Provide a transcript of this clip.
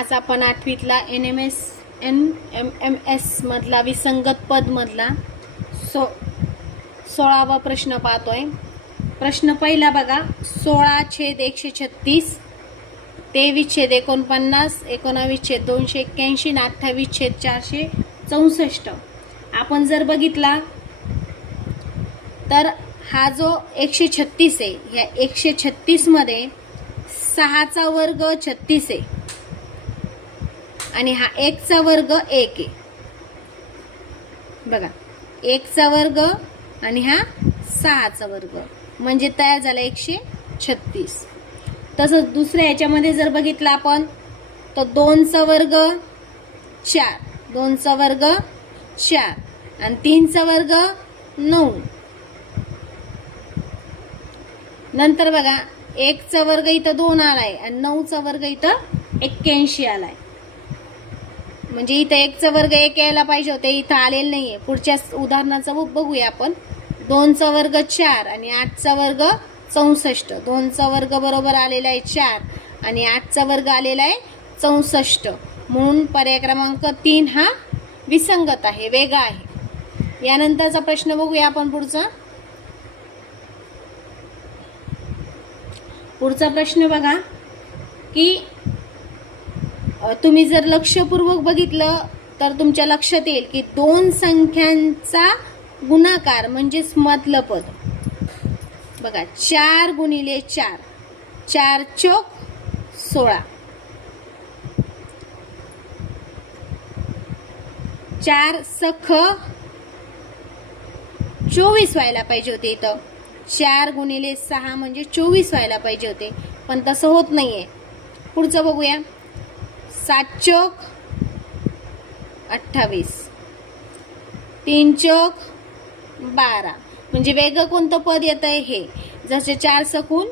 आज आपण आठवीतला NMS मधला विसंगत पद मधला 16वा प्रश्न पाहतोय। प्रश्न पहिला बघा, 16/136, 23/49, 19/281 आणि 28/464। आपण जर बघितला तर हा जो 136 आहे, या 136 मध्ये 6चा वर्ग 36 आहे आणि हा 1चा वर्ग 1 आहे। बघा, 1चा वर्ग आणि हा 6चा वर्ग म्हणजे तयार झाला 136। तसंच दुसऱ्या ह्याच्यामध्ये जर बघितलं आपण तर 2चा वर्ग 4, 2चा वर्ग 4 आणि 3चा वर्ग 9। नंतर बघा, 1चा वर्ग इथं 2 आलाय आणि 9चा वर्ग इथं 81 आलाय, म्हणजे इथं 1चा वर्ग 1 यायला पाहिजे होते, इथं आलेलं नाहीये। पुढच्या उदाहरणाचं बघूया आपण। 2चा वर्ग 4 आणि 8चा वर्ग 64। 2चा वर्ग बरोबर आलेला आहे 4 आणि 8चा वर्ग आलेला आहे 64, म्हणून पर्याय क्रमांक 3 हा विसंगत आहे, वेगळा आहे। यानंतरचा प्रश्न बघूया आपण पुढचा प्रश्न बघा की तुम्ही जर लक्षपूर्वक बघितलं तर तुमच्या लक्षात येईल की दोन संख्यांचा गुणाकार म्हणजेच मधलं पद। बघा, 4 गुणिले 4, 4 चोक 16, 4 सख 24 व्हायला पाहिजे होते। इथं 4 गुणिले 6 म्हणजे 24 व्हायला पाहिजे होते, पण तसं होत नाहीये। पुढचं बघूया, 7 चोक 28, 3 चोक 12, म्हणजे वेगळं कोणतं पद येत आहे हे। जसे 4 सकून